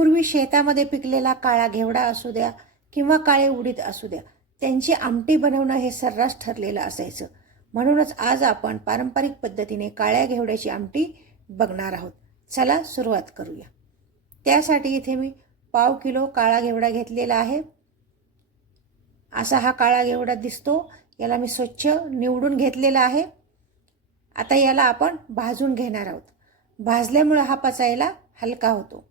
पूर्वी शेतामध्ये पिकलेला काळा घेवडा असू द्या किंवा काळे उडीद असू द्या त्यांची आमटी बनवणं हे सर्रास ठरलेलं असायचं. म्हणूनच आज आपण पारंपरिक पद्धतीने काळ्या घेवड्याची आमटी बघणार आहोत. चला सुरुवात करूया. त्यासाठी इथे मी पाव किलो काळा घेवडा घेतलेला आहे. असा हा काळा घेवडा दिसतो. याला मी स्वच्छ निवडून घेतलेला आहे. आता याला आपण भाजून घेणार आहोत. भाजल्यामुळं हा पचायला हलका होतो.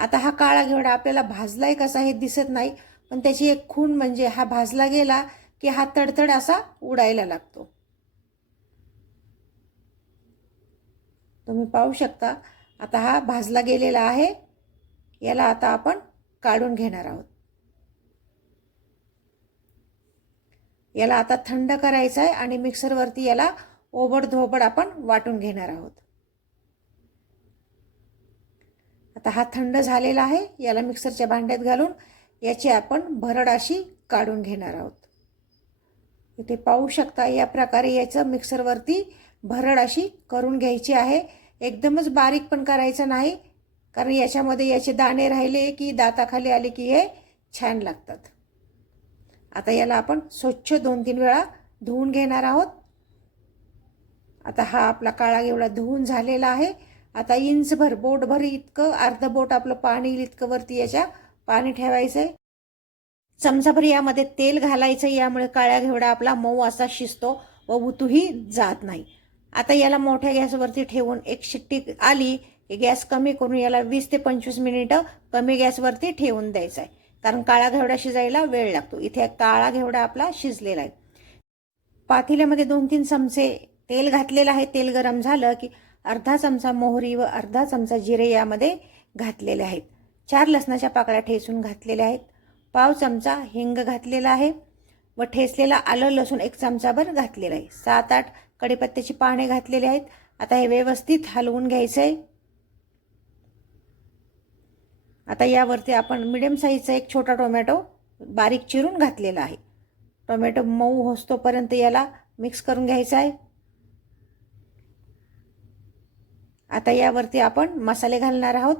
आता हा काळा घेवडा आपल्याला भाजलाय कसा हे दिसत नाही पण त्याची एक खूण म्हणजे हा भाजला गेला की हा तडतड असा उडायला लागतो. तुम्ही पाहू शकता आता हा भाजला गेलेला आहे याला आता आपण काढून घेणार आहोत. याला आता थंड करायचं आहे आणि मिक्सरवरती याला ओबड धोबड आपण वाटून घेणार आहोत. आता हा थंड झालेला आहे याला मिक्सरच्या भांड्यात घालून याची आपण भरड अशी काढून घेणार आहोत. इथे पाहू शकता या प्रकारे याचं मिक्सरवरती भरड अशी करून घ्यायची आहे. एकदमच बारीक पण करायचं नाही कारण याच्यामध्ये याचे दाणे राहिले की दाताखाली आले की हे छान लागतात. आता याला आपण स्वच्छ दोन तीन वेळा धुवून घेणार आहोत. आता हा आपला काळा घेवडा धुवून झालेला आहे. आता इंचभर बोटभर इतकं अर्ध बोट आपलं पाणी येईल इतकं वरती याच्या पाणी ठेवायचं आहे चमचाभर यामध्ये तेल घालायचं यामुळे काळ्या घेवडा आपला मऊ असा शिजतो व उतूही जात नाही. आता याला मोठ्या गॅसवरती ठेवून एक शिट्टी आली की गॅस कमी करून याला वीस ते पंचवीस मिनिटं कमी गॅसवरती ठेवून द्यायचं आहे कारण काळा घेवडा शिजायला वेळ लागतो. इथे काळा घेवडा आपला शिजलेला आहे. पातेल्यामध्ये दोन तीन चमचे तेल घातलेलं आहे. तेल गरम झालं की अर्धा चमचा मोहरी व अर्धा चमचा जिरे यामध्ये घातलेले आहेत. चार लसणाच्या पाकळ्या ठेचून घातलेल्या आहेत. पाव चमचा हिंग घातलेला आहे व ठेचलेला आलं लसूण एक चमचाभर घातलेला आहे. सात आठ कडीपत्त्याची पाने घातलेली आहेत. आता हे व्यवस्थित हलवून घ्यायचं आहे आता यावरती आपण मिडियम साईजचा एक छोटा टोमॅटो बारीक चिरून घातलेला आहे. टोमॅटो मऊ होसतोपर्यंत याला मिक्स करून घ्यायचा आहे. आता यावरती आपण मसाले घालणार आहोत.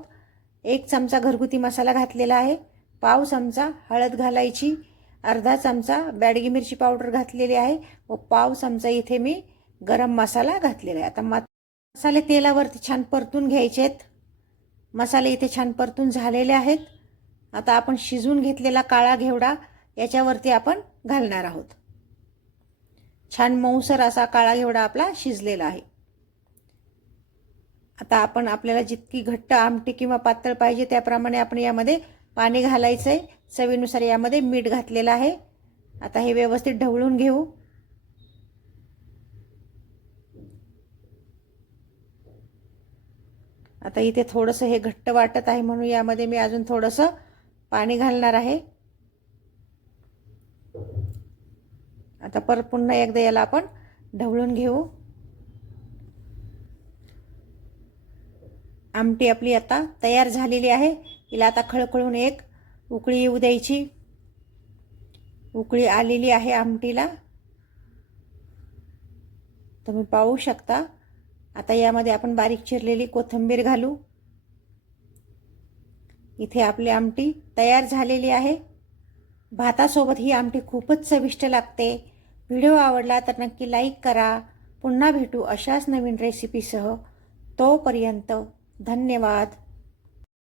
एक चमचा घरगुती मसाला घातलेला आहे. पाव चमचा हळद घालायची. अर्धा चमचा बॅडगी मिरची पावडर घातलेली आहे. व पाव चमचा इथे मी गरम मसाला घातलेला आहे. आता मसाले तेलावरती छान परतून घ्यायचे आहेत. मसाले इथे छान परतून झालेले आहेत. आता आपण शिजून घेतलेला काळा घेवडा याच्यावरती आपण घालणार आहोत. छान मऊसर असा काळा घेवडा आपला शिजलेला आहे. आता आपण आपल्याला जितकी घट्ट आमटी किंवा पातळ पाहिजे त्याप्रमाणे आपण यामध्ये पाणी घालायचं आहे चवीनुसार यामध्ये मीठ घातलेलं आहे. आता हे व्यवस्थित ढवळून घेऊ. आता इथे थोडंसं हे घट्ट वाटत आहे म्हणून यामध्ये मी अजून थोडंसं पाणी घालणार आहे. आता परत पुन्हा एकदा याला आपण ढवळून घेऊ. आमटी आपली आता तयार झालेली आहे. तिला आता खळखळून एक उकळी येऊ द्यायची. उकळी आलेली आहे आमटीला. तुम्ही पाहू शकता. आता यामध्ये आपण बारीक चिरलेली कोथिंबीर घालू. इथे आपली आमटी तयार झालेली आहे. भातासोबत ही आमटी खूपच चविष्ट लागते. व्हिडिओ आवडला तर नक्की लाईक करा. पुन्हा भेटू अशाच नवीन रेसिपीसह. तोपर्यंत धन्यवाद.